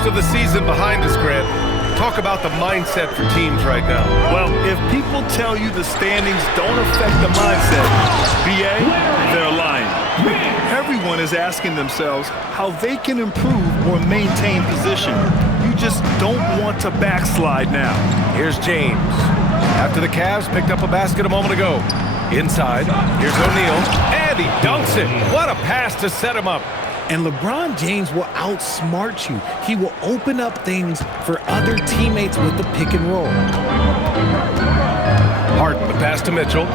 Most of the season behind us, Grant. Talk about the mindset for teams right now. Well, if people tell you the standings don't affect the mindset, BA, they're lying. Everyone is asking themselves how they can improve or maintain position. You just don't want to backslide now. Here's James. After the Cavs picked up a basket a moment ago. Inside, here's O'Neal, and he dunks it. What a pass to set him up. And LeBron James will outsmart you. He will open up things for other teammates with the pick and roll. Harden, the pass to Mitchell.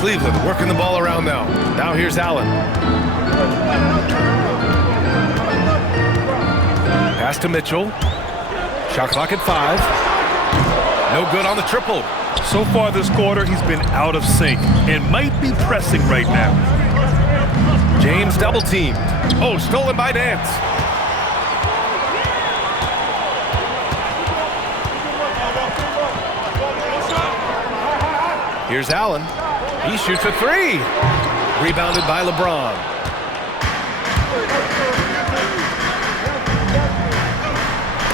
Cleveland working the ball around now. Now here's Allen. Pass to Mitchell. Shot clock at 5. No good on the triple. So far this quarter, he's been out of sync and might be pressing right now. James double teamed. Oh, stolen by Nance. Here's Allen. He shoots a 3. Rebounded by LeBron.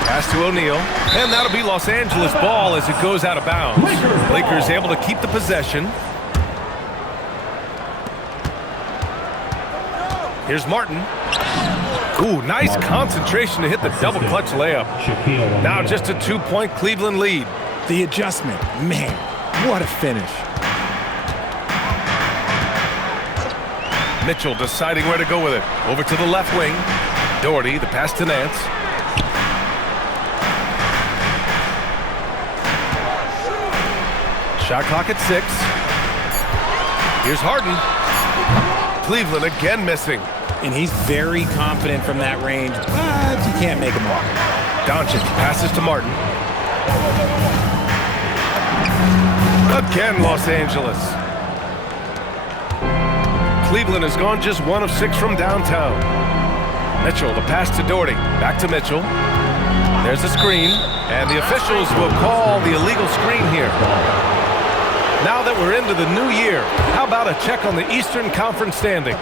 Pass to O'Neal. And that'll be Los Angeles ball as it goes out of bounds. Lakers able to keep the possession. Here's Martin. Ooh, nice concentration to hit the double clutch layup. Now just a 2-point Cleveland lead. The adjustment, man, what a finish. Mitchell deciding where to go with it. Over to the left wing. Doherty, the pass to Nance. Shot clock at 6. Here's Harden. Cleveland again missing. And he's very confident from that range, but you can't make him walk. Doncic passes to Martin. Again, Los Angeles. Cleveland has gone just 1 of 6 from downtown. Mitchell, the pass to Doherty. Back to Mitchell. There's a screen, and the officials will call the illegal screen here. Now that we're into the new year, how about a check on the Eastern Conference standings?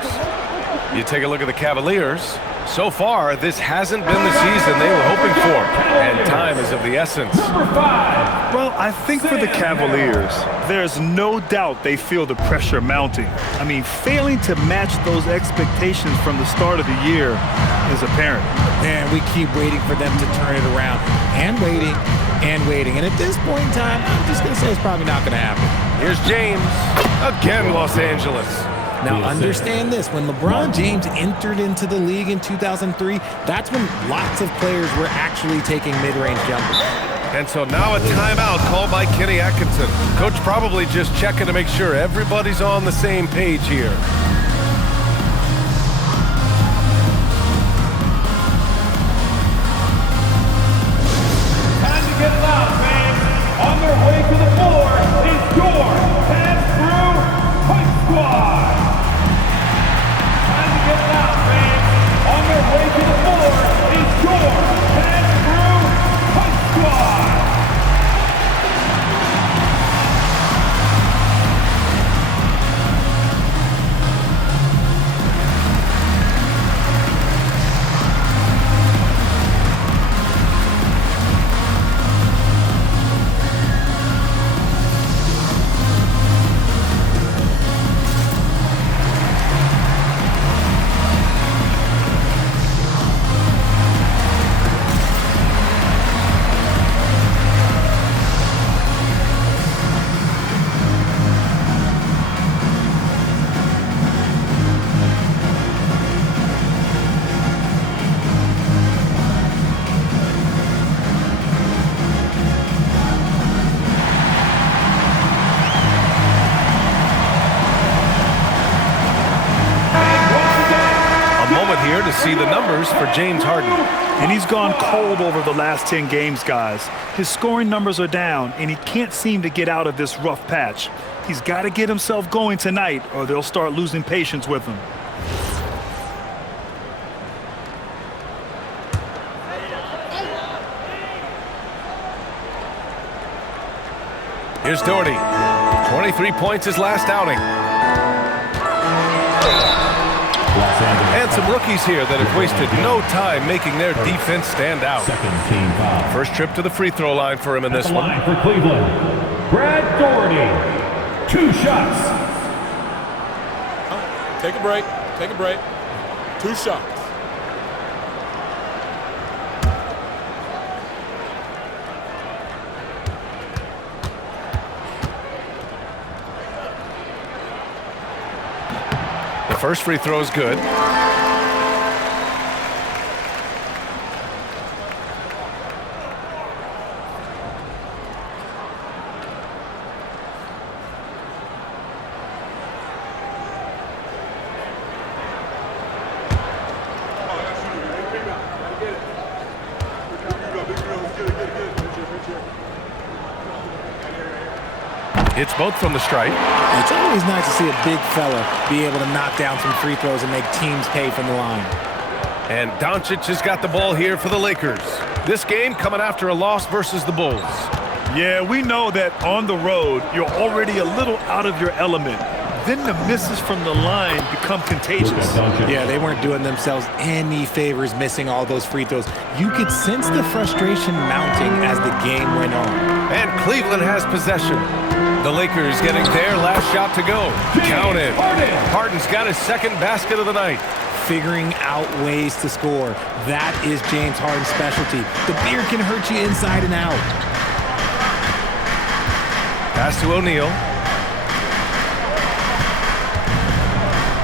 You take a look at the Cavaliers. So far, this hasn't been the season they were hoping for, and time is of the essence. Well, I think for the Cavaliers, there's no doubt they feel the pressure mounting. I mean, failing to match those expectations from the start of the year is apparent. Man, we keep waiting for them to turn it around, and waiting, and waiting. And at this point in time, I'm just going to say it's probably not going to happen. Here's James. Again, Los Angeles. Now, understand this. When LeBron James entered into the league in 2003, that's when lots of players were actually taking mid-range jumpers. And so now a timeout called by Kenny Atkinson. Coach probably just checking to make sure everybody's on the same page here. Time to get loud, fans. On their way to the floor is your pass-through Hype Squad. Time to get loud, fans. On their way to the floor is your pass-through Hype Squad. Here to see the numbers for James Harden. And he's gone cold over the last 10 games, guys. His scoring numbers are down, and he can't seem to get out of this rough patch. He's got to get himself going tonight, or they'll start losing patience with him. Here's Doherty. 23 points his last outing. And some rookies here that have wasted no time making their defense stand out. First trip to the free throw line for him in this one. Line for Cleveland, Brad Daugherty. 2 shots. Take a break. Take a break. 2 shots. The first free throw is good. It's both from the stripe. It's always nice to see a big fella be able to knock down some free throws and make teams pay from the line. And Doncic has got the ball here for the Lakers. This game coming after a loss versus the Bulls. Yeah, we know that on the road, you're already a little out of your element. Then the misses from the line become contagious. Yeah, they weren't doing themselves any favors missing all those free throws. You could sense the frustration mounting as the game went on. And Cleveland has possession. The Lakers getting their last shot to go. Count it. Harden's got his second basket of the night. Figuring out ways to score. That is James Harden's specialty. The beard can hurt you inside and out. Pass to O'Neal.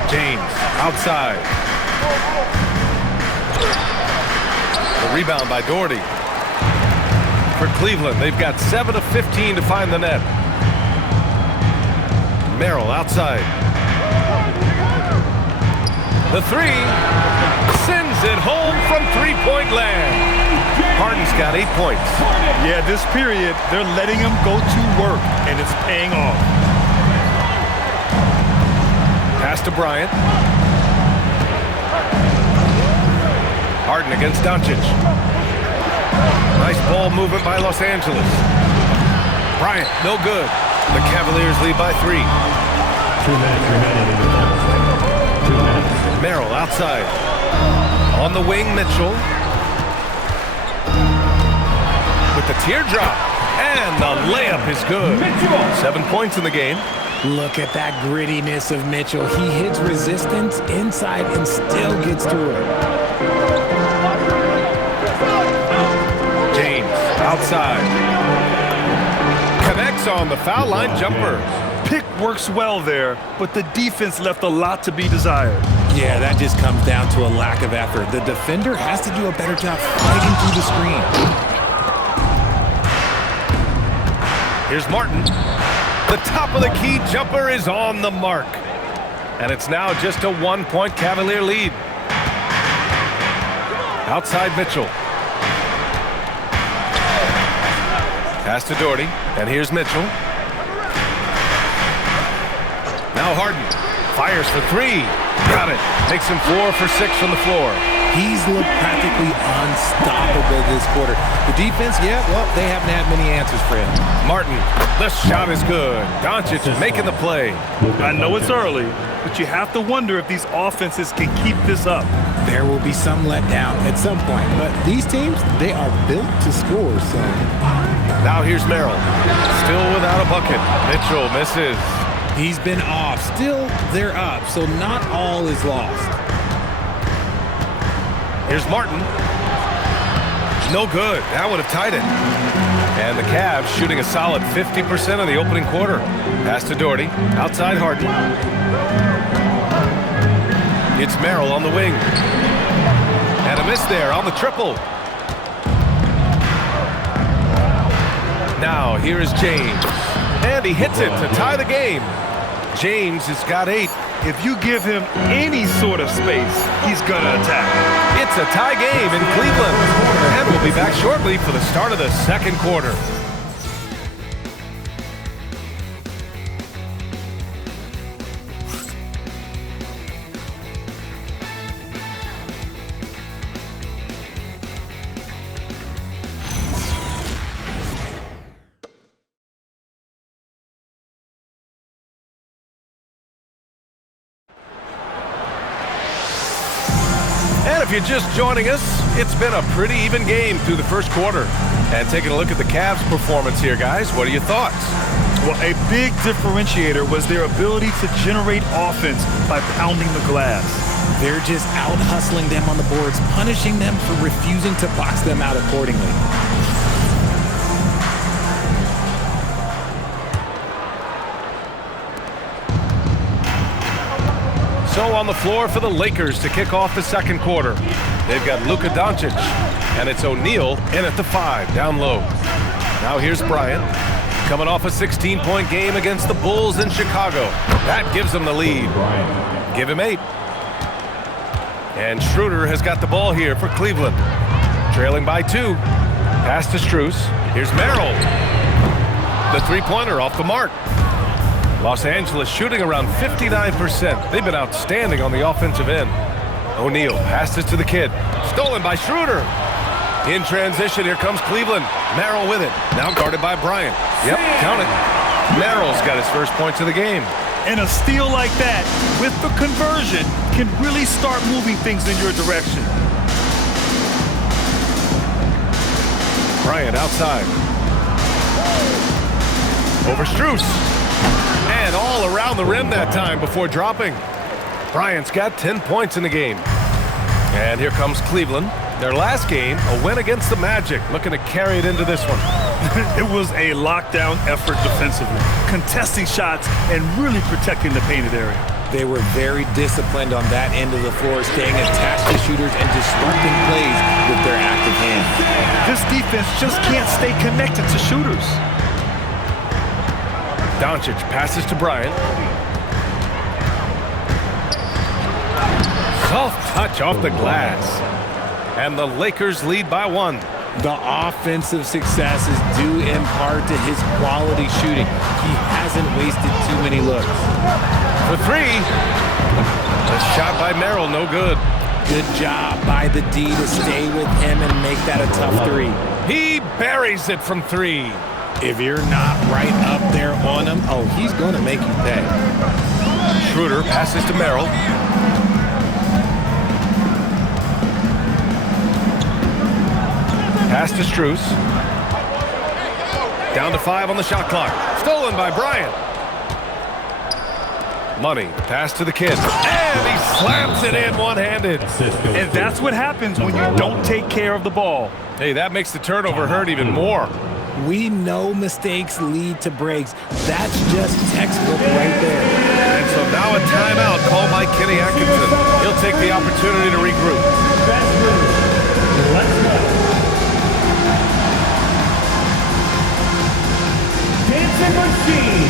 James outside. The rebound by Daugherty. For Cleveland, they've got 7 of 15 to find the net. Merrill outside. The three sends it home from three-point land. Harden's got 8 points. Yeah, this period, they're letting him go to work, and it's paying off. Pass to Bryant. Harden against Doncic. Nice ball movement by Los Angeles. Bryant, no good. The Cavaliers lead by 3. 2 minutes remaining in the half. 2 minutes. Merrill outside. On the wing, Mitchell. With the teardrop. And the layup is good. 7 points in the game. Look at that grittiness of Mitchell. He hits resistance inside and still gets through it. James outside. Connects on the foul line jumper. Pick works well there, but the defense left a lot to be desired. Yeah, that just comes down to a lack of effort. The defender has to do a better job fighting through the screen. Here's Martin. The top of the key jumper is on the mark. And it's now just a 1-point Cavalier lead. Outside Mitchell. Pass to Daugherty, and here's Mitchell. Now Harden fires for 3. Got it. Makes him 4 for 6 from the floor. He's looked practically unstoppable this quarter. The defense, yeah, well, they haven't had many answers for him. Martin, the shot is good. Doncic making the play. I know it's early, but you have to wonder if these offenses can keep this up. There will be some letdown at some point, but these teams, they are built to score, so... Now here's Merrill. Still without a bucket. Mitchell misses. He's been off. Still, they're up, so not all is lost. Here's Martin. No good. That would have tied it. And the Cavs shooting a solid 50% of the opening quarter. Pass to Daugherty. Outside Harden. It's Merrill on the wing. And a miss there on the triple. Now here is James. And he hits it to tie the game. James has got 8. If you give him any sort of space, he's gonna attack. It's a tie game in Cleveland. And we'll be back shortly for the start of the second quarter. If you're just joining us, it's been a pretty even game through the first quarter. And taking a look at the Cavs' performance here, guys, what are your thoughts? Well, a big differentiator was their ability to generate offense by pounding the glass. They're just out-hustling them on the boards, punishing them for refusing to box them out accordingly. So on the floor for the Lakers to kick off the second quarter. They've got Luka Doncic, and it's O'Neal in at the 5, down low. Now here's Bryant, coming off a 16-point game against the Bulls in Chicago. That gives them the lead. Give him 8. And Schroeder has got the ball here for Cleveland. Trailing by 2. Pass to Strus. Here's Merrill. The three-pointer off the mark. Los Angeles shooting around 59%. They've been outstanding on the offensive end. O'Neal passes to the kid. Stolen by Schroeder. In transition, here comes Cleveland. Merrill with it. Now guarded by Bryant. Yep, count it. Merrill's got his first points of the game. And a steal like that, with the conversion, can really start moving things in your direction. Bryant outside. Over Strus. And all around the rim that time before dropping. Bryant's got 10 points in the game. And here comes Cleveland. Their last game, a win against the Magic, looking to carry it into this one. It was a lockdown effort defensively, contesting shots and really protecting the painted area. They were very disciplined on that end of the floor, staying attached to shooters and disrupting plays with their active hands. This defense just can't stay connected to shooters. Doncic passes to Bryant. Soft touch off the glass. And the Lakers lead by 1. The offensive success is due in part to his quality shooting. He hasn't wasted too many looks. For 3. The shot by Merrill, no good. Good job by the D to stay with him and make that a tough 3. He buries it from 3. If you're not right up there on him, oh, he's going to make you pay. Schroeder passes to Merrill. Pass to Strus. Down to 5 on the shot clock. Stolen by Bryant. Money. Pass to the kid. And he slams it in one-handed. And that's what happens when you don't take care of the ball. Hey, that makes the turnover hurt even more. We know mistakes lead to breaks. That's just textbook right there. And so now a timeout called by Kenny Atkinson. He'll take the opportunity to regroup. Let's go. Dancing Machine.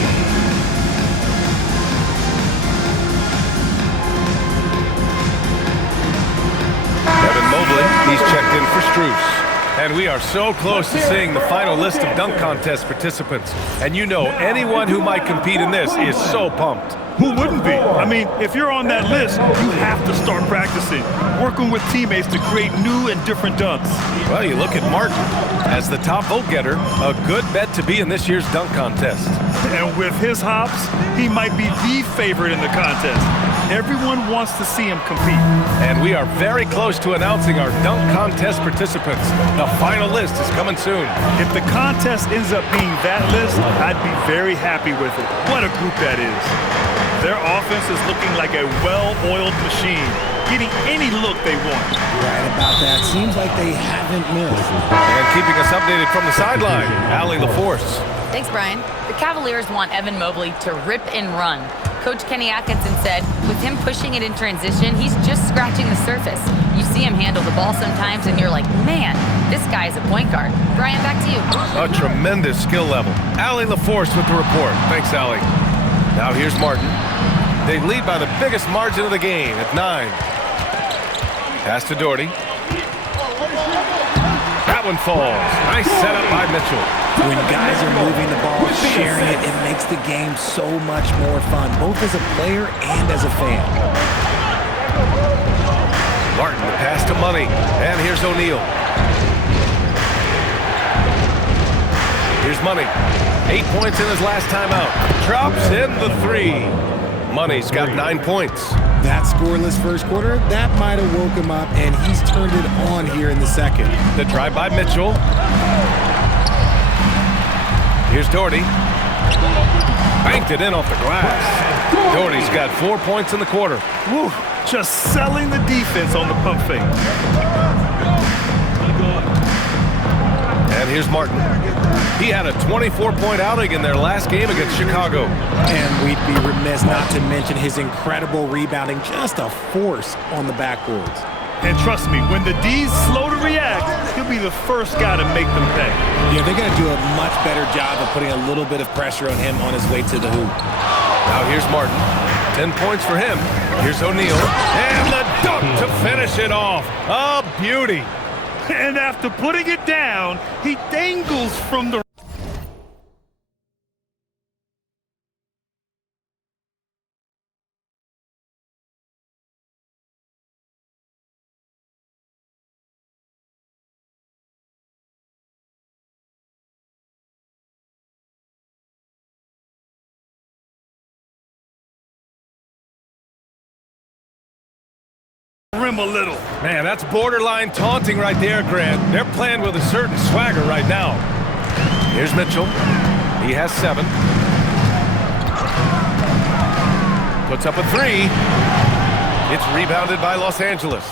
Evan Mobley, he's checked in for Strus. And we are so close to seeing the final list of dunk contest participants. And you know, anyone who might compete in this is so pumped. Who wouldn't be? I mean, if you're on that list, you have to start practicing, working with teammates to create new and different dunks. Well, you look at Martin as the top vote getter, a good bet to be in this year's dunk contest. And with his hops, he might be the favorite in the contest. Everyone wants to see him compete. And we are very close to announcing our dunk contest participants. The final list is coming soon. If the contest ends up being that list, I'd be very happy with it. What a group that is. Their offense is looking like a well-oiled machine, getting any look they want. Right about that. Seems like they haven't missed. And keeping us updated from the sideline, Allie LaForce. Thanks, Brian. The Cavaliers want Evan Mobley to rip and run. Coach Kenny Atkinson said, with him pushing it in transition, he's just scratching the surface. You see him handle the ball sometimes, and you're like, man, this guy's a point guard. Brian, back to you. A tremendous skill level. Allie LaForce with the report. Thanks, Allie. Now here's Martin. They lead by the biggest margin of the game at 9. Pass to Doherty. That one falls. Nice setup by Mitchell. When guys are moving the ball, sharing it, it makes the game so much more fun, both as a player and as a fan. Martin, the pass to Money. And here's O'Neal. Here's Money. 8 points in his last time out. Drops in the 3. Money's got 9 points. That scoreless first quarter, that might have woke him up, and he's turned it on here in the second. The drive by Mitchell. Here's Doherty. Banked it in off the glass. Doherty's got 4 points in the quarter. Woo, just selling the defense on the pump fake. And here's Martin. He had a 24-point outing in their last game against Chicago. And we'd be remiss not to mention his incredible rebounding, just a force on the backboards. And trust me, when the D's slow to react, he'll be the first guy to make them pay. Yeah, they're going to do a much better job of putting a little bit of pressure on him on his way to the hoop. Now here's Martin. 10 points for him. Here's O'Neal. And the dunk to finish it off. A beauty. And after putting it down, he dangles from the... rim a little. Man, that's borderline taunting right there, Grant. They're playing with a certain swagger right now. Here's Mitchell. He has 7. Puts up a 3. It's rebounded by Los Angeles.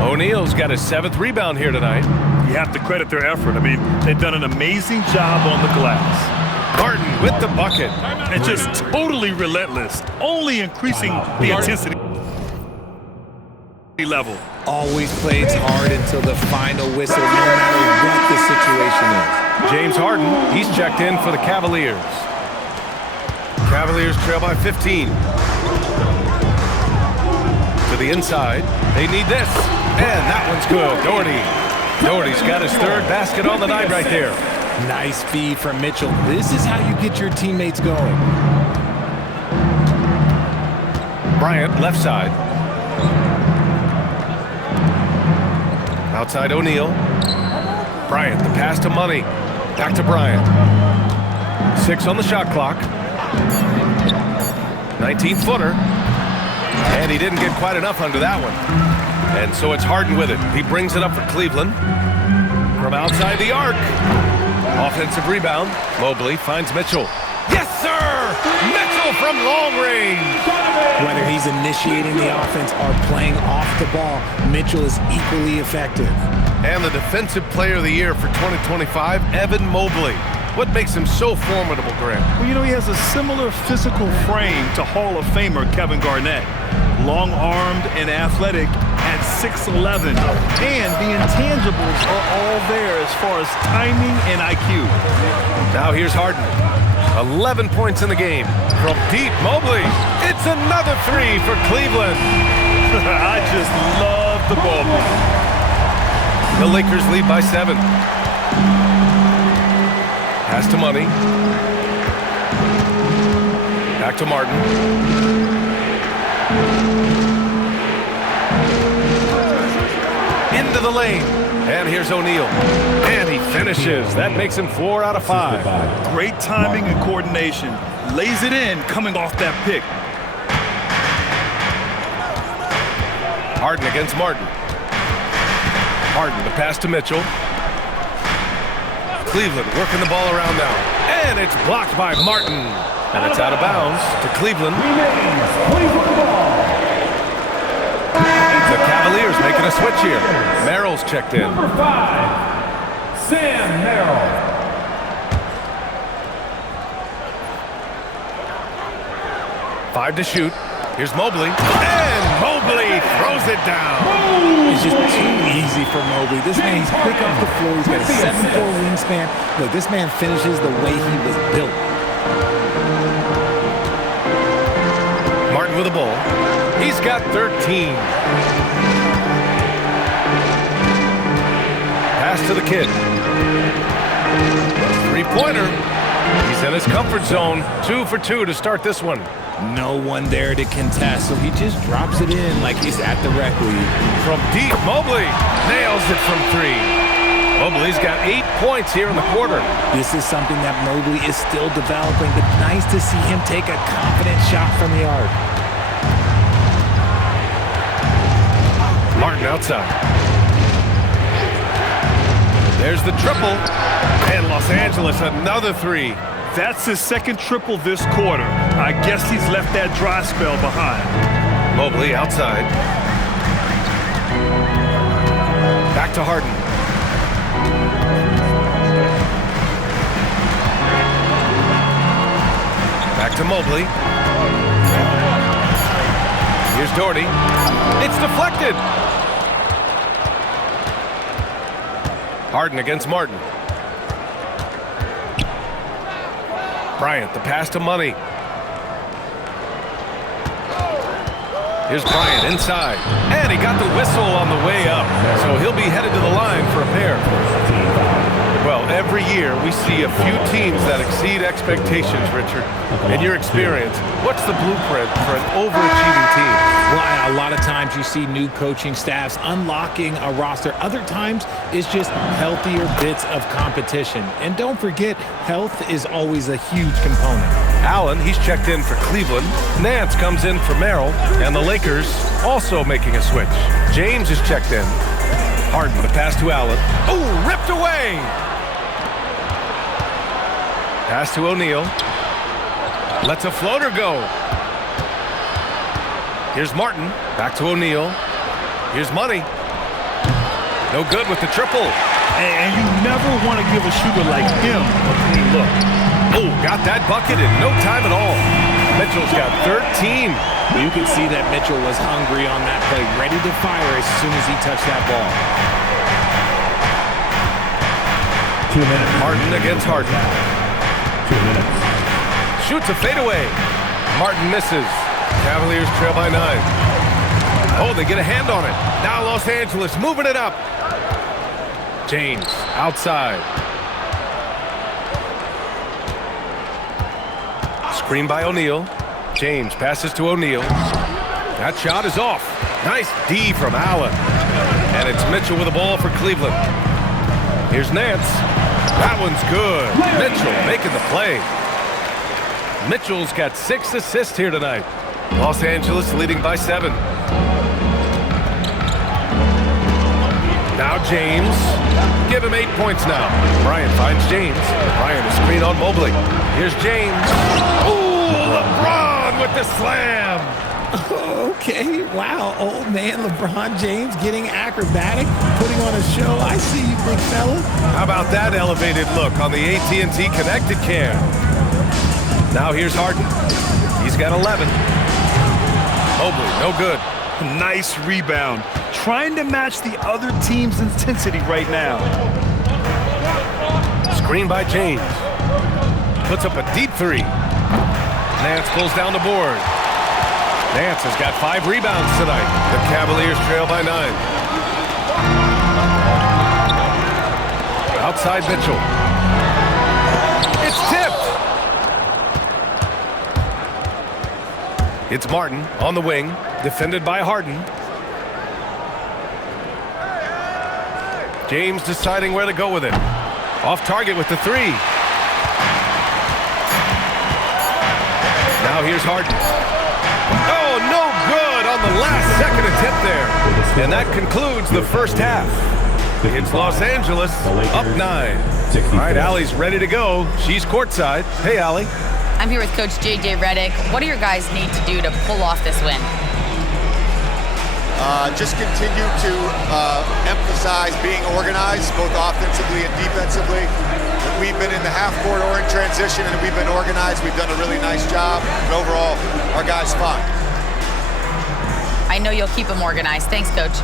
O'Neal's got his 7th rebound here tonight. You have to credit their effort. I mean, they've done an amazing job on the glass. Martin with the bucket. And just totally relentless, only increasing the intensity level. Always plays hard until the final whistle, no matter what the situation is. James Harden, he's checked in for the Cavaliers. Cavaliers trail by 15. To the inside. They need this. And that one's good. Doherty's got his 3rd basket on the night right there. Nice feed from Mitchell. This is how you get your teammates going. Bryant, left side. Outside O'Neal. Bryant, the pass to Money. Back to Bryant. 6 on the shot clock. 19-footer. And he didn't get quite enough under that one. And so it's Harden with it. He brings it up for Cleveland. From outside the arc. Offensive rebound. Mobley finds Mitchell. Yes, sir! Mitchell from long range. Whether he's initiating the offense or playing off the ball, Mitchell is equally effective. And the Defensive Player of the Year for 2025, Evan Mobley. What makes him so formidable, Grant? Well, you know, he has a similar physical frame to Hall of Famer Kevin Garnett. Long-armed and athletic at 6'11". And the intangibles are all there as far as timing and IQ. Now here's Harden. 11 points in the game. From deep, Mobley. It's another 3 for Cleveland. I just love the ball. The Lakers lead by 7. Pass to Money. Back to Martin. Into the lane. And here's O'Neal. And he finishes. That makes him 4 out of 5. Great timing and coordination. Lays it in coming off that pick. Harden against Martin. Harden, the pass to Mitchell. Cleveland working the ball around now. And it's blocked by Martin. And it's out of bounds to Cleveland. The Cavaliers making a switch here. Merrill's checked in. Number 5, Sam Merrill. 5 to shoot. Here's Mobley. And Mobley throws it down. It's just too easy for Mobley. This man, he's quick off the floor. He's got a 7'4" wingspan. Look, this man finishes the way he was built. Martin with the ball. He's got 13. Pass to the kid. 3-pointer. He's in his comfort zone. 2 for 2 to start this one. No one there to contest, so he just drops it in like he's at the rec league. From deep, Mobley nails it from 3. Mobley's got 8 points here in the quarter. This is something that Mobley is still developing, but nice to see him take a confident shot from the arc. Harden outside. There's the triple. And Los Angeles, another three. That's his second triple this quarter. I guess he's left that dry spell behind. Mobley outside. Back to Harden. Back to Mobley. Here's Doherty. It's deflected. Harden against Martin. Bryant, the pass to Money. Here's Bryant inside. And he got the whistle on the way up. So he'll be headed to the line for a pair. Well, every year we see a few teams that exceed expectations, Richard. In your experience, what's the blueprint for an overachieving team? Well, a lot of times you see new coaching staffs unlocking a roster. Other times it's just healthier bits of competition. And don't forget, health is always a huge component. Allen, he's checked in for Cleveland. Nance comes in for Merrill. And the Lakers also making a switch. James is checked in. Harden, the pass to Allen. Oh, ripped away! Pass to O'Neal. Lets a floater go. Here's Martin. Back to O'Neal. Here's Money. No good with the triple. And you never want to give a shooter like him a clean look. Oh, got that bucket in no time at all. Mitchell's got 13. You could see that Mitchell was hungry on that play, ready to fire as soon as he touched that ball. 2 minutes. Harden against Harden. 2 minutes. Shoots a fadeaway. Martin misses. Cavaliers trail by 9. Oh, they get a hand on it. Now Los Angeles moving it up. James outside. Screen by O'Neal. James passes to O'Neal. That shot is off. Nice D from Allen. And it's Mitchell with the ball for Cleveland. Here's Nance. That one's good. Mitchell making the play. Mitchell's got 6 assists here tonight. Los Angeles leading by 7. Now James. Give him 8 points now. Bryant finds James. Bryant a screen on Mobley. Here's James. Ooh, LeBron with the slam. Okay, wow, old man LeBron James getting acrobatic, putting on a show. I see you, big fella. How about that elevated look on the AT&T Connected Cam? Now here's Harden. He's got 11. Mobley, no good. Nice rebound. Trying to match the other team's intensity right now. Screen by James. Puts up a deep 3. Nance pulls down the board. Nance has got 5 rebounds tonight. The Cavaliers trail by 9. Outside Mitchell. It's tipped. It's Martin on the wing, defended by Harden. James deciding where to go with it. Off target with the 3. Now here's Harden. Oh, no good on the last second attempt there. And that concludes the first half. It's Los Angeles up 9. All right, Allie's ready to go. She's courtside. Hey, Allie. I'm here with Coach J.J. Redick. What do your guys need to do to pull off this win? Just continue to emphasize being organized, both offensively and defensively. We've been in the half-court or in transition, and we've been organized. We've done a really nice job. And overall, our guys fine. I know you'll keep them organized. Thanks, Coach.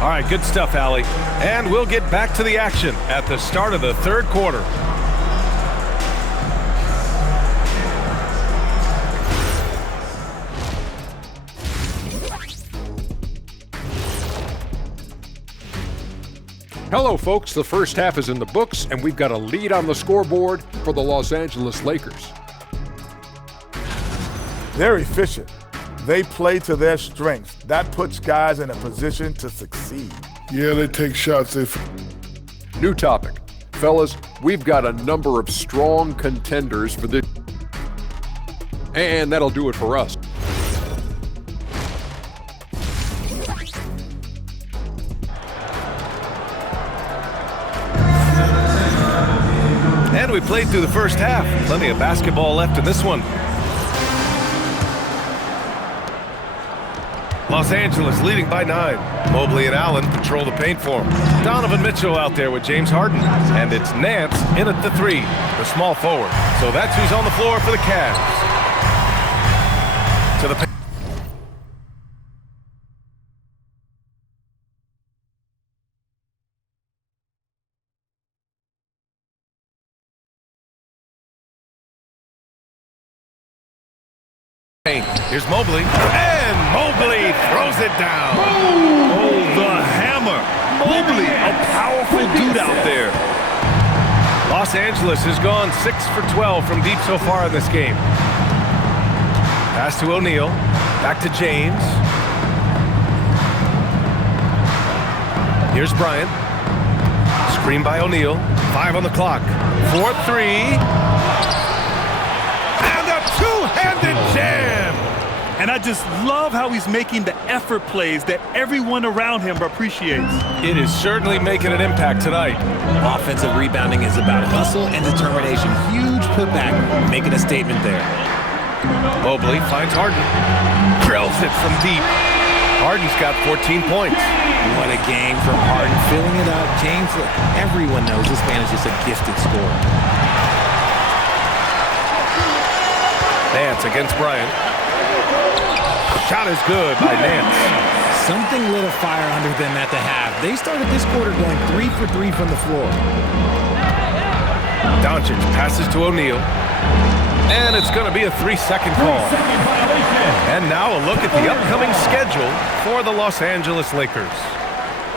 All right, good stuff, Allie. And we'll get back to the action at the start of the third quarter. Hello, folks. The first half is in the books, and we've got a lead on the scoreboard for the Los Angeles Lakers. They're efficient. They play to their strengths. That puts guys in a position to succeed. Yeah, they take shots. New topic. Fellas, we've got a number of strong contenders for this. And that'll do it for us. we played through the first half. Plenty of basketball left in this one. Los Angeles leading by 9. Mobley and Allen patrol the paint for him. Donovan Mitchell out there with James Harden. And it's Nance in at the 3, the small forward. So that's who's on the floor for the Cavs. To the paint. Here's Mobley, and Mobley throws it down. Oh, the hammer. Mobley, a powerful dude out there. Los Angeles has gone 6 for 12 from deep so far in this game. Pass to O'Neal, back to James. Here's Bryant. Screen by O'Neal, 5 on the clock. 4-3. And a two-handed jam. And I just love how he's making the effort plays that everyone around him appreciates. It is certainly making an impact tonight. Offensive rebounding is about hustle and determination. Huge putback, making a statement there. Mobley finds Harden. Drills it from deep. Harden's got 14 points. What a game from Harden, filling it up. James, everyone knows this man is just a gifted scorer. Nance against Bryant. Shot is good by Nance. Something lit a fire under them at the half. They started this quarter going 3 for 3 from the floor. Doncic passes to O'Neal. And it's going to be a 3-second call. And now a look at the upcoming schedule for the Los Angeles Lakers.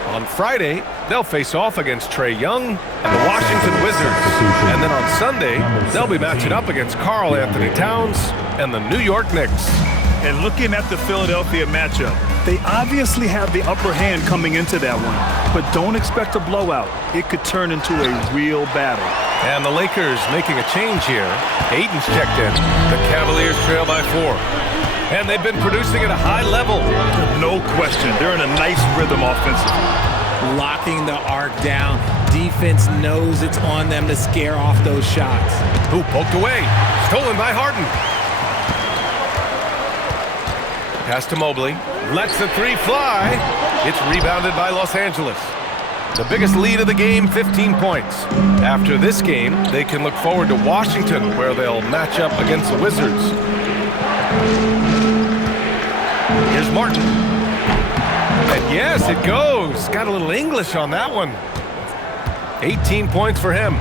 On Friday, they'll face off against Trae Young and the Washington Wizards. And then on Sunday, they'll be matching up against Karl Anthony Towns and the New York Knicks. And looking at the Philadelphia matchup, they obviously have the upper hand coming into that one. But don't expect a blowout. It could turn into a real battle. And the Lakers making a change here. Ayton's checked in. The Cavaliers trail by 4. And they've been producing at a high level. No question. They're in a nice rhythm offensively. Locking the arc down. Defense knows it's on them to scare off those shots. Who poked away. Stolen by Harden. Pass to Mobley. Lets the 3 fly. It's rebounded by Los Angeles. The biggest lead of the game, 15 points. After this game, they can look forward to Washington, where they'll match up against the Wizards. Here's Martin. And yes, it goes. Got a little English on that one. 18 points for him.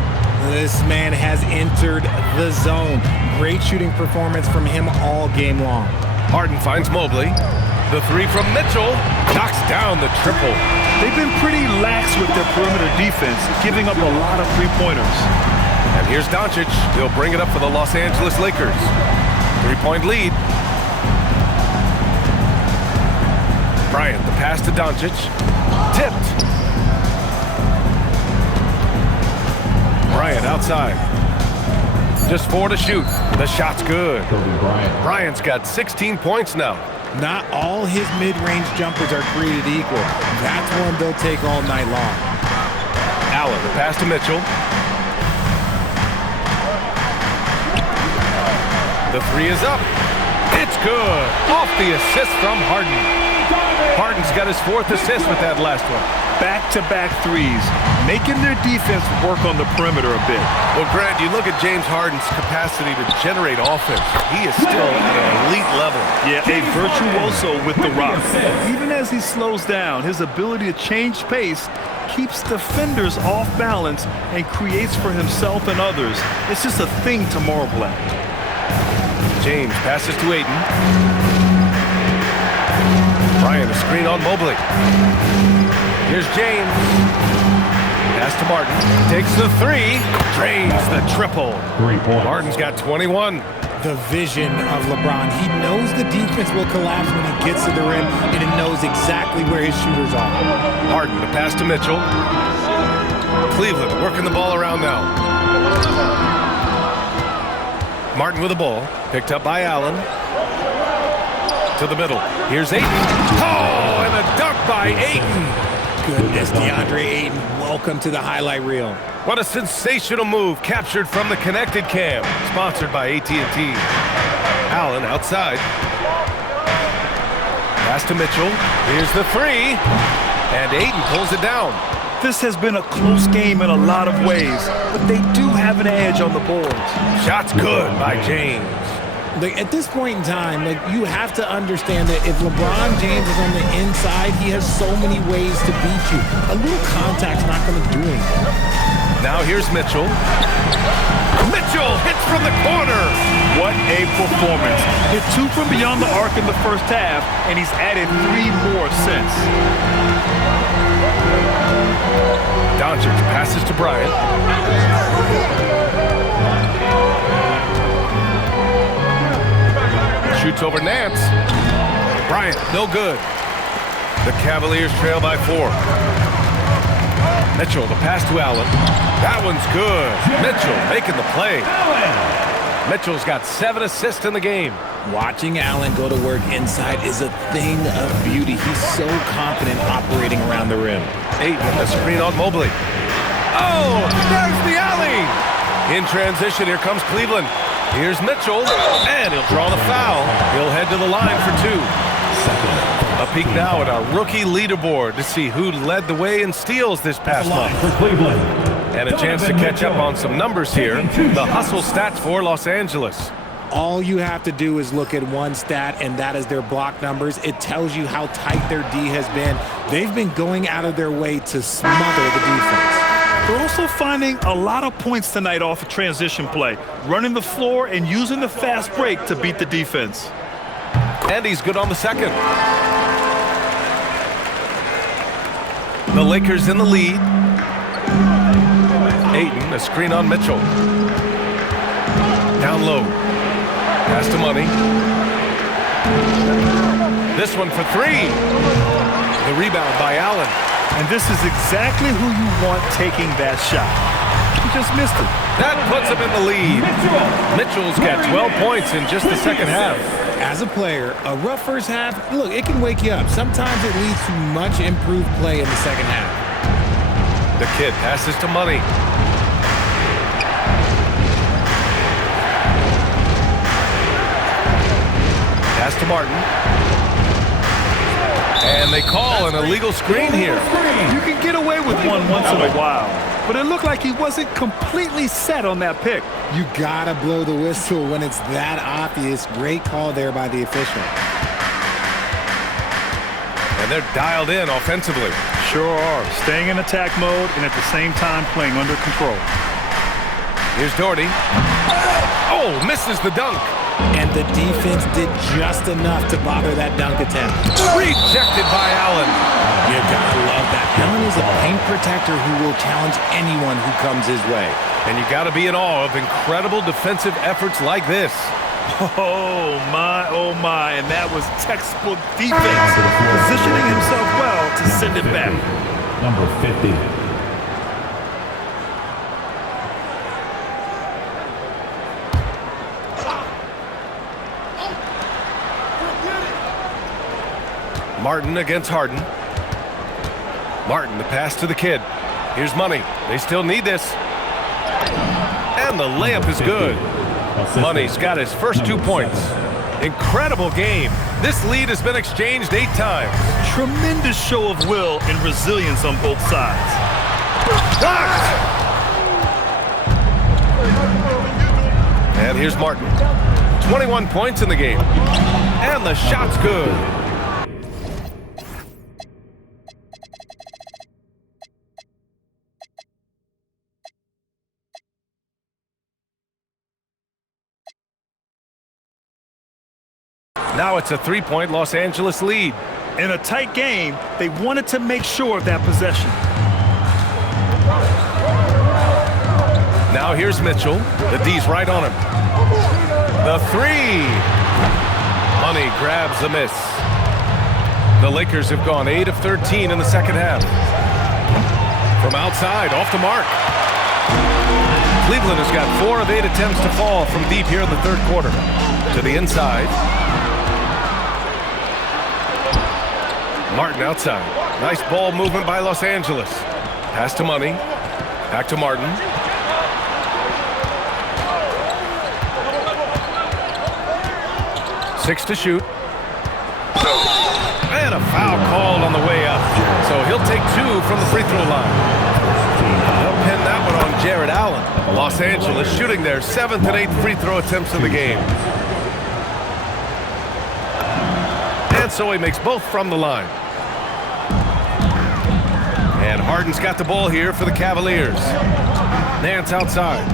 This man has entered the zone. Great shooting performance from him all game long. Harden finds Mobley. The 3 from Mitchell knocks down the triple. They've been pretty lax with their perimeter defense, giving up a lot of three-pointers. And here's Doncic. He'll bring it up for the Los Angeles Lakers. 3-point lead. Bryant, the pass to Doncic. Tipped. Bryant outside. Just 4 to shoot. The shot's good. Bryant's got 16 points now. Not all his mid-range jumpers are created equal. That's one they'll take all night long. Allen, the pass to Mitchell. The 3 is up. It's good. Off the assist from Harden. Harden's got his 4th assist with that last one. Back-to-back threes, making their defense work on the perimeter a bit. Well, Grant, you look at James Harden's capacity to generate offense. He is still at an elite level. Yeah, a virtuoso with the rock. Even as he slows down, his ability to change pace keeps defenders off balance and creates for himself and others. It's just a thing to marvel at. James passes to Ayton. Bryant, a screen on Mobley. Here's James. Pass to Martin. Takes the 3. Drains the triple. 3 points. Harden's got 21. The vision of LeBron. He knows the defense will collapse when he gets to the rim, and he knows exactly where his shooters are. Harden, the pass to Mitchell. Cleveland working the ball around now. Martin with the ball. Picked up by Allen. To the middle. Here's Ayton. Oh, and a dunk by Ayton. goodness, DeAndre Ayton, welcome to the highlight reel. What a sensational move captured from the Connected Cam, sponsored by AT&T. Allen outside. Pass to Mitchell. Here's the three. And Ayton pulls it down. This has been a close game in a lot of ways, but they do have an edge on the boards. Shot's good by James. Like, at this point in time, you have to understand that if LeBron James is on the inside, he has so many ways to beat you. A little contact's not going to do anything. Now here's Mitchell. Mitchell hits from the corner. What a performance. Hit 2 from beyond the arc in the first half, and he's added 3 more since. Doncic passes to Bryant. Shoots over Nance. Bryant, no good. The Cavaliers trail by 4. Mitchell, the pass to Allen. That one's good. Mitchell making the play. Mitchell's got 7 assists in the game. Watching Allen go to work inside is a thing of beauty. He's so confident operating around the rim. Ayton, a screen on Mobley. Oh, there's the alley. In transition, here comes Cleveland. Here's Mitchell, and he'll draw the foul. He'll head to the line for 2. A peek now at our rookie leaderboard to see who led the way in steals this past month. And a chance to catch up on some numbers here. The hustle stats for Los Angeles. All you have to do is look at one stat, and that is their block numbers. It tells you how tight their D has been. They've been going out of their way to smother the defense. They're also finding a lot of points tonight off of transition play, running the floor and using the fast break to beat the defense. And he's good on the second. The Lakers in the lead. Ayton, a screen on Mitchell. Down low. Pass to Money. This one for 3. The rebound by Allen. And this is exactly who you want taking that shot. He just missed it. That puts him in the lead. Mitchell's got 12 points in just the second half. As a player, a rough first half, look, it can wake you up. Sometimes it leads to much improved play in the second half. The kid passes to Money. Pass to Martin. And they call an illegal screen here. You can get away with one once in a while, but it looked like he wasn't completely set on that pick. You gotta blow the whistle when it's that obvious. Great call there by the official. And they're dialed in offensively. Sure are. Staying in attack mode and at the same time playing under control. Here's Doherty. Oh, misses the dunk. And the defense did just enough to bother that dunk attempt. Rejected by Allen. You gotta love that. Allen is a paint protector who will challenge anyone who comes his way. And you gotta be in awe of incredible defensive efforts like this. Oh my, and that was textbook defense. Positioning himself well to send it back. Number 50. Martin against Harden. Martin, the pass to the kid. Here's Money. They still need this. And the layup is good. Money's got his first 2 points. Incredible game. This lead has been exchanged 8 times. Tremendous show of will and resilience on both sides. Blocked! And here's Martin. 21 points in the game. And the shot's good. Now it's a 3-point Los Angeles lead. In a tight game, they wanted to make sure of that possession. Now here's Mitchell. The D's right on him. The 3. Money grabs the miss. The Lakers have gone 8 of 13 in the second half. From outside, off the mark. Cleveland has got 4 of 8 attempts to fall from deep here in the third quarter. To the inside. Martin outside. Nice ball movement by Los Angeles. Pass to Money. Back to Martin. Six to shoot. And a foul called on the way up. So he'll take 2 from the free throw line. They'll pin that one on Jared Allen. Los Angeles shooting their 7th and 8th free throw attempts of the game. And so he makes both from the line. And Harden's got the ball here for the Cavaliers. Nance outside.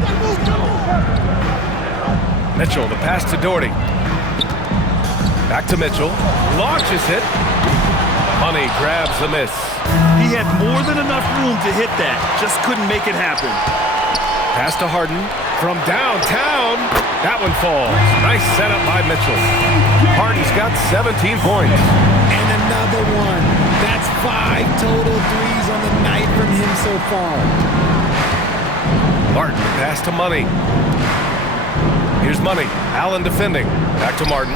Mitchell, the pass to Doherty. Back to Mitchell. Launches it. Money grabs the miss. He had more than enough room to hit that. Just couldn't make it happen. Pass to Harden. From downtown. That one falls. Nice setup by Mitchell. Harden's got 17 points. And another one. That's 5 total threes on the night from him so far. Martin, pass to Money. Here's Money. Allen defending. Back to Martin.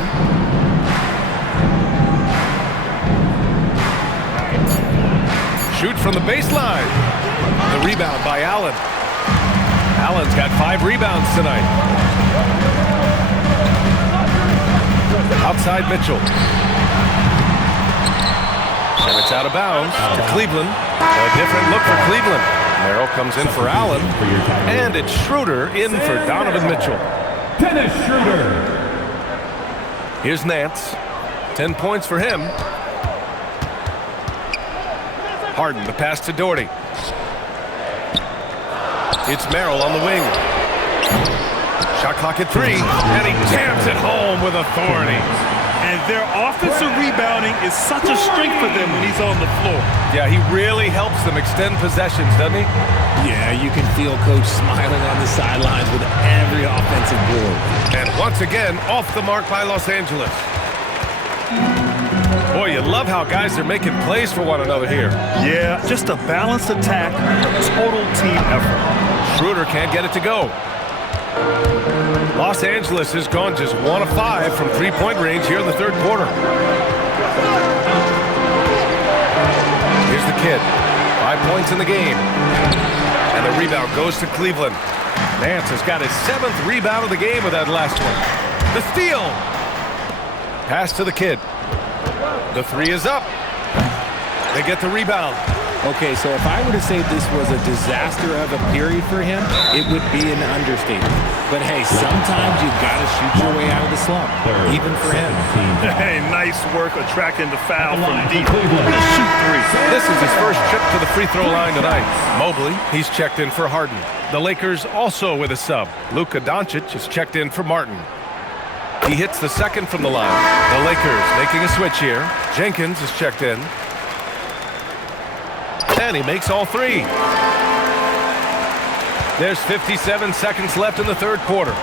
Shoot from the baseline. The rebound by Allen. Allen's got 5 rebounds tonight. Outside Mitchell. And it's out of bounds to Cleveland. A different look for Cleveland. Merrill comes in for Allen. And it's Schroeder in for Donovan Mitchell. Dennis Schroeder. Here's Nance. 10 points for him. Harden, the pass to Doherty. It's Merrill on the wing. Shot clock at 3, and he jams it home with authority. And their offensive rebounding is such a strength for them when he's on the floor. Yeah, he really helps them extend possessions, doesn't he? Yeah, you can feel Coach smiling on the sidelines with every offensive board. And once again, off the mark by Los Angeles. Boy, you love how guys are making plays for one another here. Yeah, just a balanced attack, a total team effort. Schroeder can't get it to go. Los Angeles has gone just 1 of 5 from 3-point range here in the third quarter. Here's the kid. 5 points in the game. And the rebound goes to Cleveland. Nance has got his 7th rebound of the game with that last one. The steal. Pass to the kid. The 3 is up. They get the rebound. Okay, so if I were to say this was a disaster of a period for him, it would be an understatement. But hey, sometimes you've got to shoot your way out of the slump, even for him. Hey, nice work attracting the foul from deep. Shoot 3. This is his first trip to the free throw line tonight. Mobley, he's checked in for Harden. The Lakers also with a sub. Luka Doncic is checked in for Martin. He hits the second from the line. The Lakers making a switch here. Jenkins is checked in. And he makes all 3. There's 57 seconds left in the third quarter.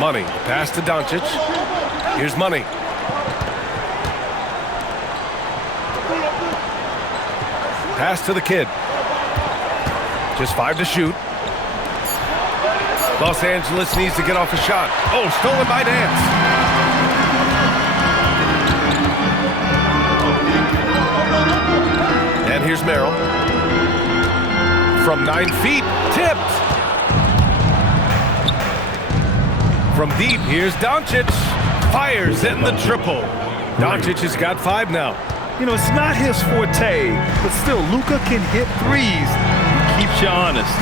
Money, pass to Doncic. Here's Money. Pass to the kid. Just 5 to shoot. Los Angeles needs to get off a shot. Oh, stolen by Nance. And here's Merrill. From 9 feet, tipped. From deep, here's Doncic. Fires in the triple. Doncic has got 5 now. You know, it's not his forte, but still, Luka can hit threes. He keeps you honest.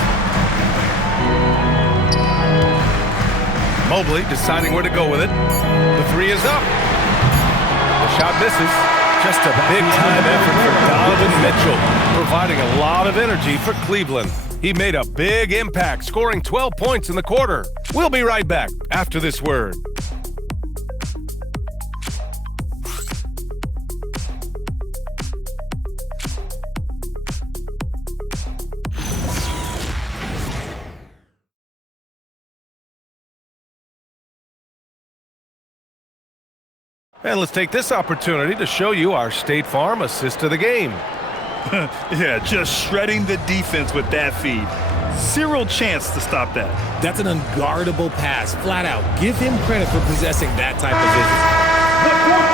Mobley deciding where to go with it. The 3 is up. The shot misses. Just a big-time effort for Donovan Mitchell, providing a lot of energy for Cleveland. He made a big impact, scoring 12 points in the quarter. We'll be right back after this word. And let's take this opportunity to show you our State Farm assist of the game. Yeah, just shredding the defense with that feed. Zero chance to stop that. That's an unguardable pass, flat out. Give him credit for possessing that type of vision.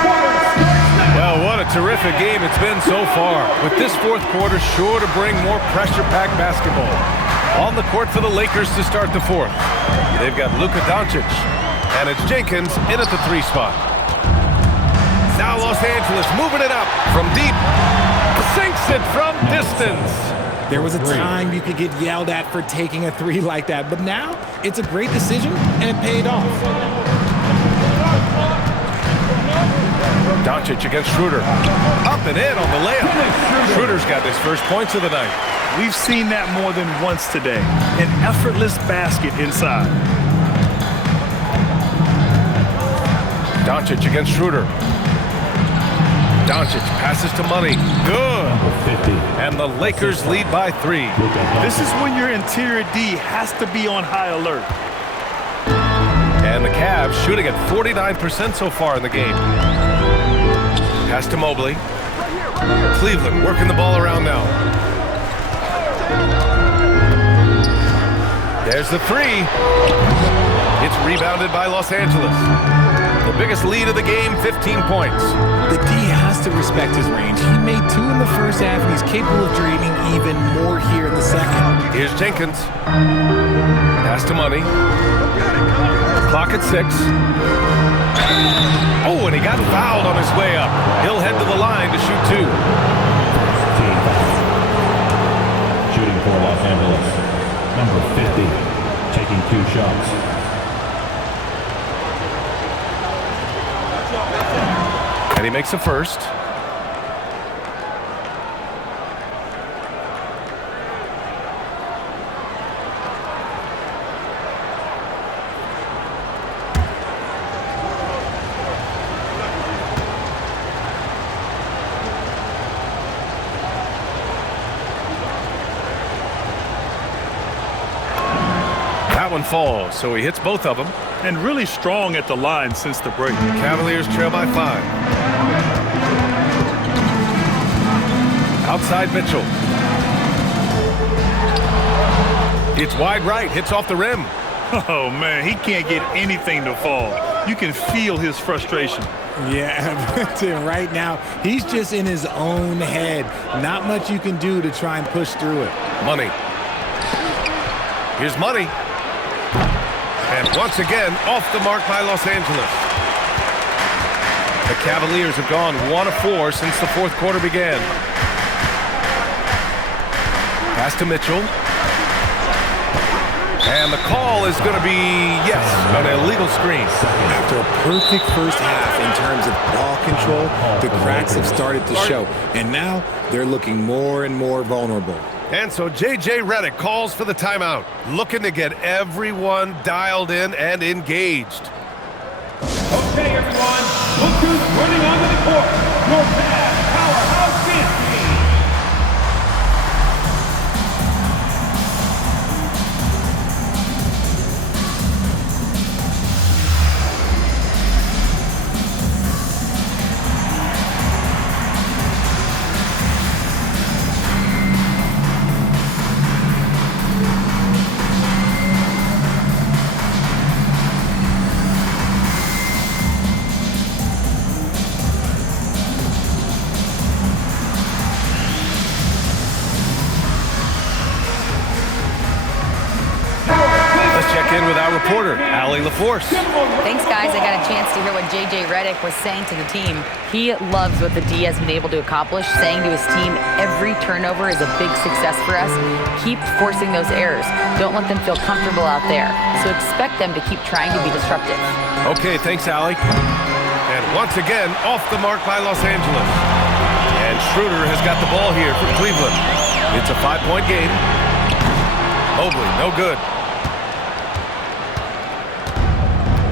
Well, what a a terrific game it's been so far, with this fourth quarter sure to bring more pressure-packed basketball. On the court for the Lakers to start the fourth. They've got Luka Doncic, and it's Jenkins in at the 3 spot. Now Los Angeles moving it up from deep. Sinks it from distance. There was a time you could get yelled at for taking a 3 like that, but now it's a great decision, and it paid off. Doncic against Schroeder. Up and in on the layup. Schroeder's got his first points of the night. We've seen that more than once today. An effortless basket inside. Doncic against Schroeder. Doncic passes to Money. Good. And the Lakers lead by 3. This is when your interior D has to be on high alert. And the Cavs shooting at 49% so far in the game. Pass to Mobley. Cleveland working the ball around now. There's the 3. It's rebounded by Los Angeles. The biggest lead of the game, 15 points. The D has to respect his range. He made 2 in the first half, and he's capable of draining even more here in the second. Here's Jenkins. Pass to Money. Clock at 6. Oh, and he got fouled on his way up. He'll head to the line to shoot 2. Shooting for Los Angeles, number 50, taking 2 shots. And he makes a first. That one falls, so he hits both of them. And really strong at the line since the break. Cavaliers trail by 5. Outside Mitchell. It's wide right, hits off the rim. Oh, man, he can't get anything to fall. You can feel his frustration. Yeah, right now, he's just in his own head. Not much you can do to try and push through it. Money. Here's Money. And once again, off the mark by Los Angeles. The Cavaliers have gone 1 of 4 since the fourth quarter began. Pass to Mitchell. And the call is going to be, yes, an illegal screen. After a perfect first half in terms of ball control, the cracks have started to show. And now they're looking more and more vulnerable. And so J.J. Redick calls for the timeout, looking to get everyone dialed in and engaged. Okay, everyone, look who's running onto the court. Your Cavs powerhouse dance team. In with our reporter, Allie LaForce. Thanks, guys. I got a chance to hear what J.J. Redick was saying to the team. He loves what the D has been able to accomplish, saying to his team, every turnover is a big success for us. Keep forcing those errors. Don't let them feel comfortable out there. So expect them to keep trying to be disruptive. Okay, thanks, Allie. And once again, off the mark by Los Angeles. And Schroeder has got the ball here for Cleveland. It's a 5-point game. Mobley, no good.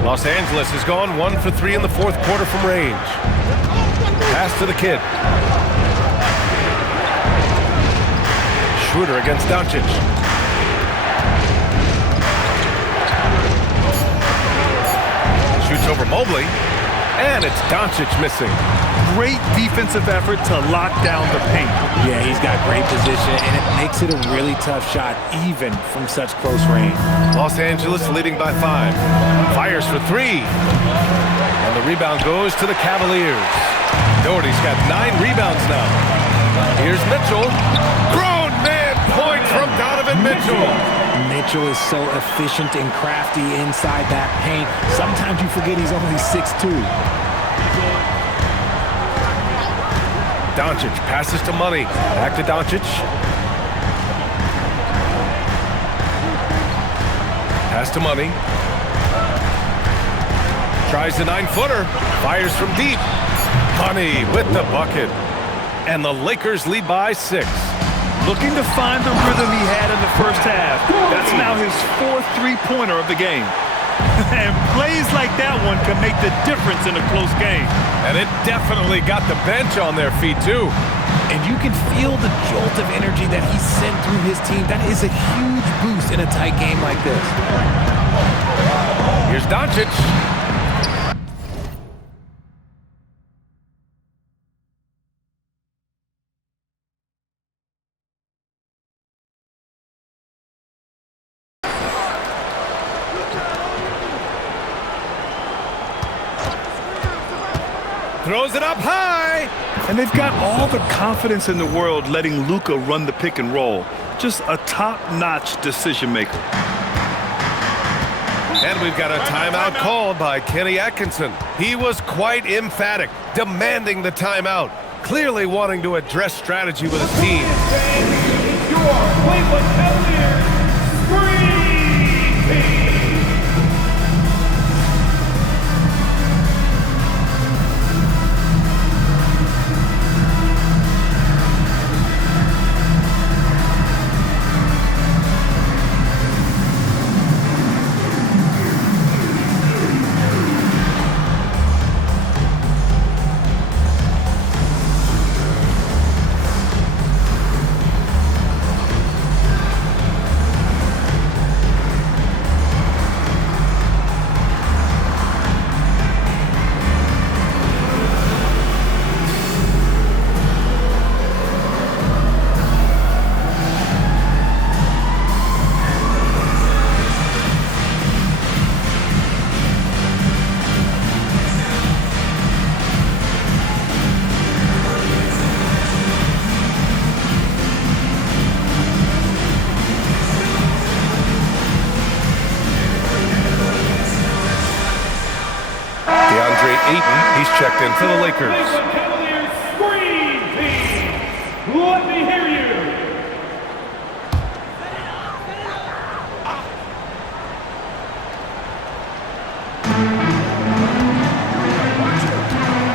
Los Angeles has gone 1 for 3 in the fourth quarter from range. Pass to the kid. Schroeder against Doncic. Shoots over Mobley. And it's Doncic missing. Great defensive effort to lock down the paint. Yeah, he's got great position, and it makes it a really tough shot, even from such close range. Los Angeles leading by 5. Fires for 3. And the rebound goes to the Cavaliers. Doherty's got 9 rebounds now. Here's Mitchell. Grown man point from Donovan Mitchell. Mitchell is so efficient and crafty inside that paint. Sometimes you forget he's only 6'2". Doncic passes to Money. Back to Doncic. Pass to Money. Tries the 9-footer. Fires from deep. Money with the bucket. And the Lakers lead by 6. Looking to find the rhythm he had in the first half. That's now his 4th three-pointer of the game. And plays like that one can make the difference in a close game. And it definitely got the bench on their feet, too. And you can feel the jolt of energy that he sent through his team. That is a huge boost in a tight game like this. Here's Doncic. Throws it up high. And they've got all the confidence in the world letting Luka run the pick and roll. Just a top-notch decision maker. And we've got a timeout called by Kenny Atkinson. He was quite emphatic, demanding the timeout, clearly wanting to address strategy with his team. It's your Cleveland Cavaliers Screen Team. He's checked in for the Lakers. Cleveland Cavaliers Screen Team. Let me hear you.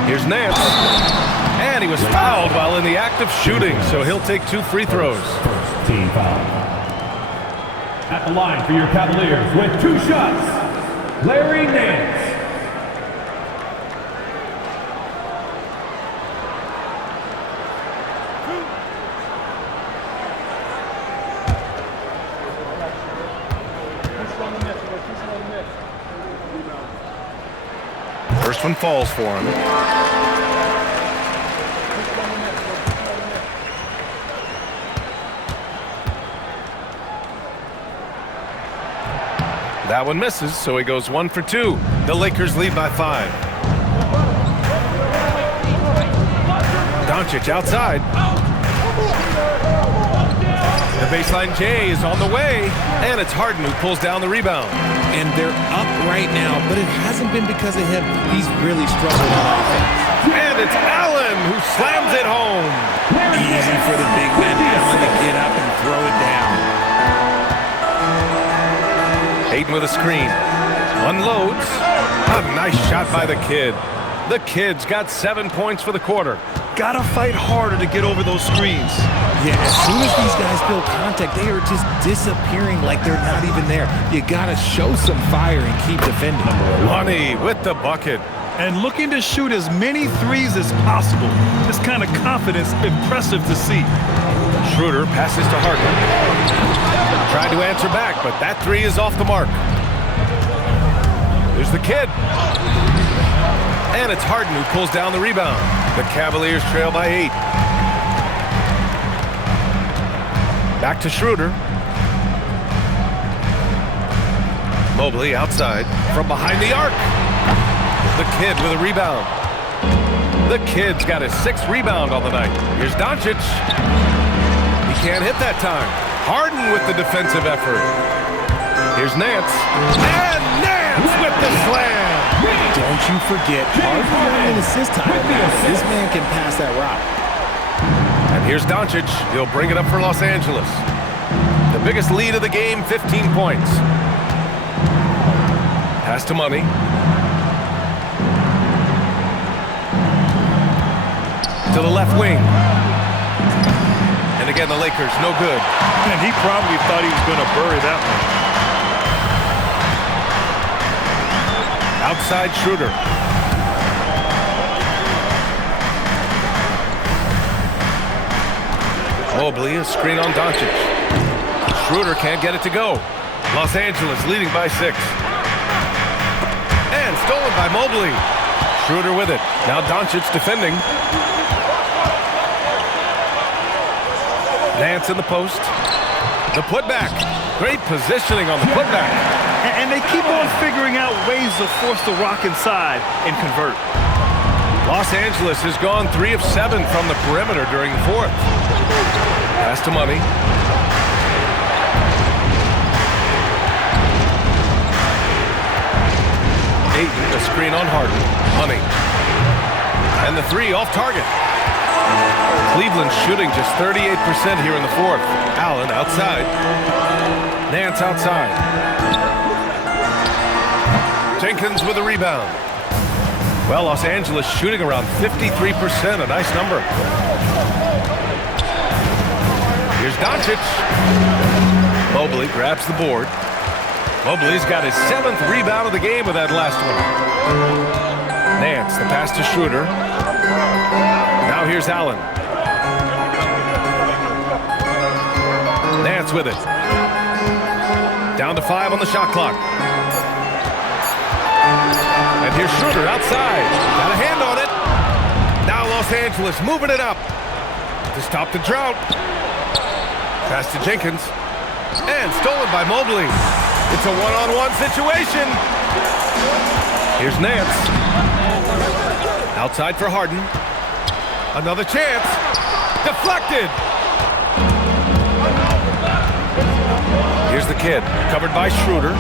Here's Nance. And he was fouled while in the act of shooting, so he'll take 2 free throws. First team foul. At the line for your Cavaliers with 2 shots, Larry Nance. First one falls for him. That one misses, so he goes 1 for 2. The Lakers lead by 5. Doncic outside. The baseline J is on the way, and it's Harden who pulls down the rebound. And they're up right now, but it hasn't been because of him. He's really struggled on offense. And it's Allen who slams it home. Easy for the big man Allen to get up and throw it down. Ayton with a screen. Unloads. A nice shot by the kid. The kid's got 7 points for the quarter. Gotta fight harder to get over those screens. Yeah, as soon as these guys build contact, they are just disappearing like they're not even there. You gotta show some fire and keep defending. Money with the bucket. And looking to shoot as many threes as possible. This kind of confidence, impressive to see. Schroeder passes to Harden. Tried to answer back, but that 3 is off the mark. There's the kid. And it's Harden who pulls down the rebound. The Cavaliers trail by 8. Back to Schroeder. Mobley outside from behind the arc. The kid with a rebound. The Kid's got his 6th rebound on the night. Here's Doncic. He can't hit that time. Harden with the defensive effort. Here's Nance. And Nance with the slam. Don't you forget, Harden won an assist title. This man can pass that route. And here's Doncic. He'll bring it up for Los Angeles. The biggest lead of the game, 15 points. Pass to Money. To the left wing. And again, the Lakers, no good. And he probably thought he was going to bury that one. Outside Schroeder. Mobley, a screen on Doncic. Schroeder can't get it to go. Los Angeles leading by 6. And stolen by Mobley. Schroeder with it. Now Doncic defending. Nance in the post. The putback. Great positioning on the putback. And they keep on figuring out ways to force the Rock inside and convert. Los Angeles has gone 3 of 7 from the perimeter during the 4th. Pass to Money. Ayton, a screen on Harden. Money. And the 3 off target. Cleveland shooting just 38% here in the 4th. Allen outside. Nance outside. Jenkins with a rebound. Well, Los Angeles shooting around 53%, a nice number. Here's Doncic. Mobley grabs the board. Mobley's got his 7th rebound of the game with that last one. Nance, the pass to Schroeder. Now here's Allen. Nance with it. Down to 5 on the shot clock. And here's Schroeder outside. Got a hand on it. Now Los Angeles moving it up to stop the drought. Pass to Jenkins. And stolen by Mobley. It's a one-on-one situation. Here's Nance. Outside for Harden. Another chance. Deflected. Here's the Kid. Covered by Schroeder.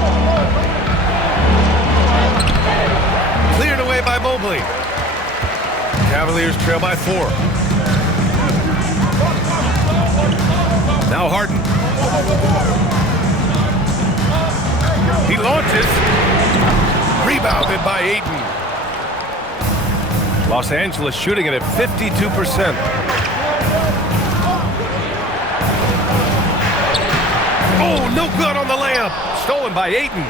Cleared away by Mobley. Cavaliers trail by 4. Now Harden. He launches. Rebounded by Ayton. Los Angeles shooting it at 52%. Oh, no good on the layup. Stolen by Ayton.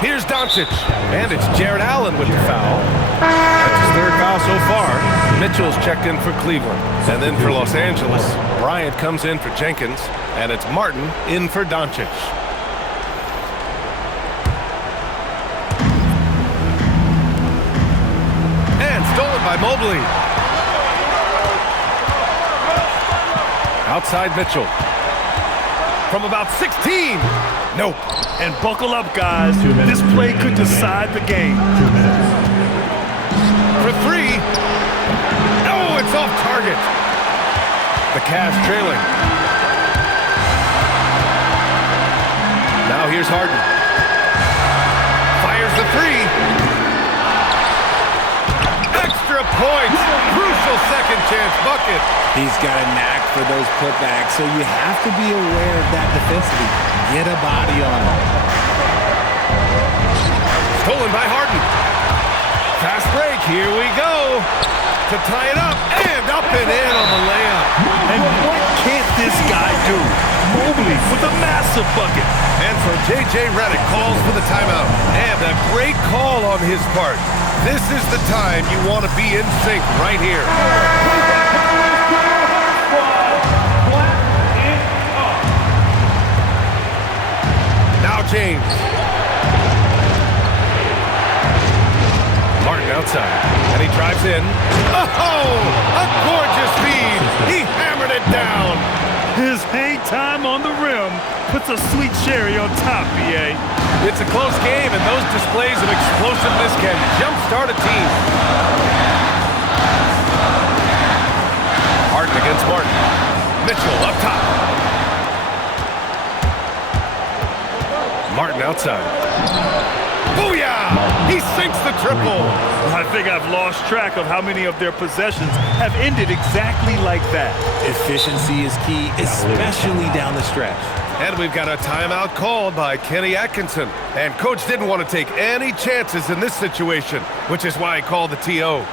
Here's Doncic. And it's Jared Allen with the foul. That's his 3rd foul so far. Mitchell's checked in for Cleveland. And then for Los Angeles, Bryant comes in for Jenkins. And it's Martin in for Doncic. And stolen by Mobley. Outside Mitchell. From about 16. Nope. And buckle up, guys. This play could decide the game. For 3. Oh, it's off target. The Cavs trailing. Now here's Harden. Fires the 3. Extra points. Crucial second chance bucket. He's got a knack for those putbacks, so you have to be aware of that defensively. Get a body on him. Stolen by Harden. Fast break. Here we go. To tie it up. And up and in on the layup. And what can't this guy do? Mobley with a massive bucket. And so J.J. Redick calls for the timeout. And a great call on his part. This is the time you want to be in sync right here. Now James. Martin outside. And he drives in. Oh, a gorgeous feed. He hammered it down. His hang time on the rim puts a sweet cherry on top, BA. It's a close game, and those displays of explosiveness can jumpstart a team. against Martin. Mitchell up top. Martin outside. Booyah! He sinks the triple. I think I've lost track of how many of their possessions have ended exactly like that. Efficiency is key, especially down the stretch. And we've got a timeout called by Kenny Atkinson. And Coach didn't want to take any chances in this situation, which is why he called the TO.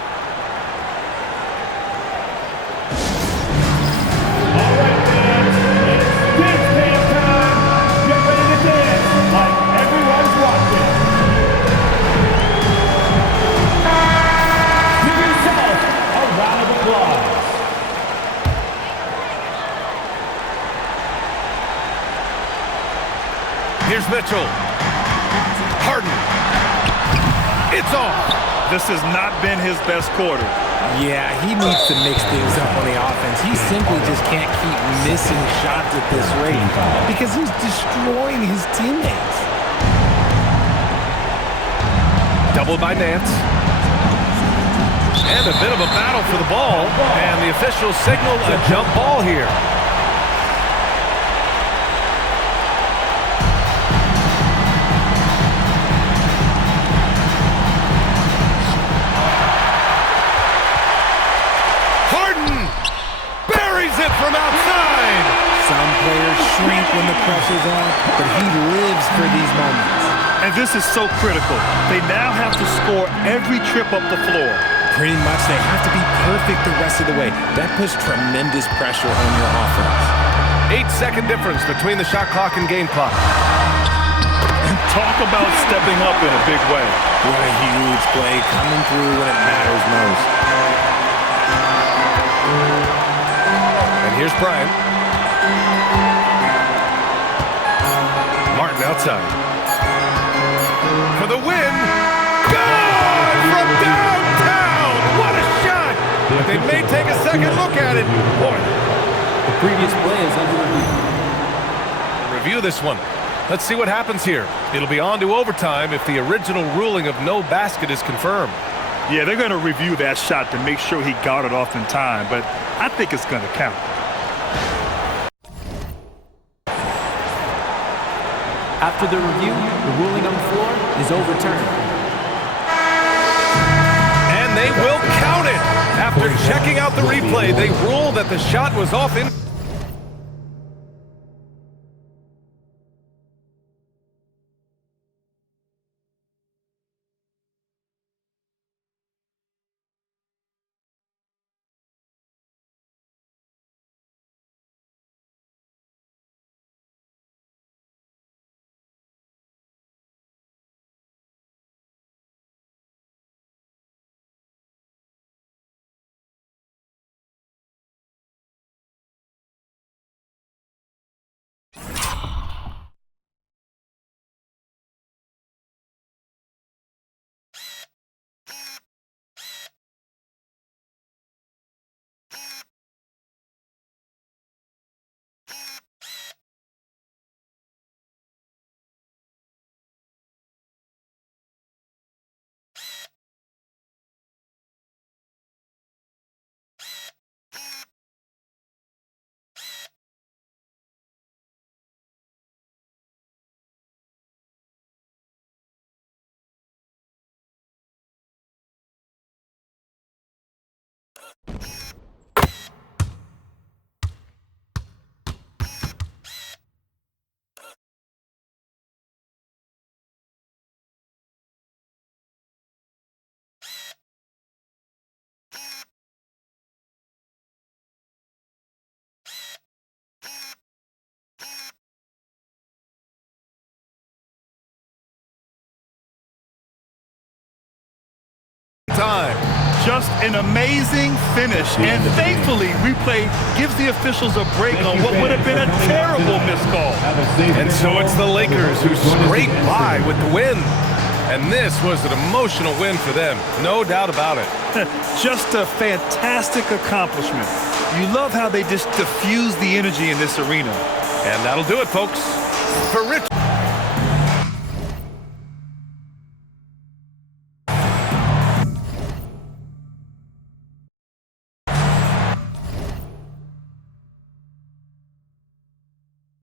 Here's Mitchell. Harden. It's off. This has not been his best quarter. Yeah, he needs to mix things up on the offense. He simply just can't keep missing shots at this rate because he's destroying his teammates. Doubled by Nance. And a bit of a battle for the ball. And the officials signal a jump ball here. From outside. Some players shrink when the pressure's on, but he lives for these moments. And this is so critical. They now have to score every trip up the floor. Pretty much they have to be perfect the rest of the way. That puts tremendous pressure on your offense. 8-second difference between the shot clock and game clock. And talk about stepping up in a big way. What a huge play coming through when it matters most. Here's Bryant. Martin outside. For the win. Gone from downtown. What a shot. But they may take a second look at it. Boy. The previous play is under review. Review this one. Let's see what happens here. It'll be on to overtime if the original ruling of no basket is confirmed. Yeah, they're going to review that shot to make sure he got it off in time, but I think it's going to count. After the review, the ruling on the floor is overturned. And they will count it. After checking out the replay, they rule that the shot was off in. Time. Just an amazing finish, and thankfully replay gives the officials a break on what would have been a terrible missed call. And so it's the Lakers who scrape by with the win. And this was an emotional win for them, no doubt about it. Just a fantastic accomplishment. You love how they just diffuse the energy in this arena. And that'll do it, folks. For Rich.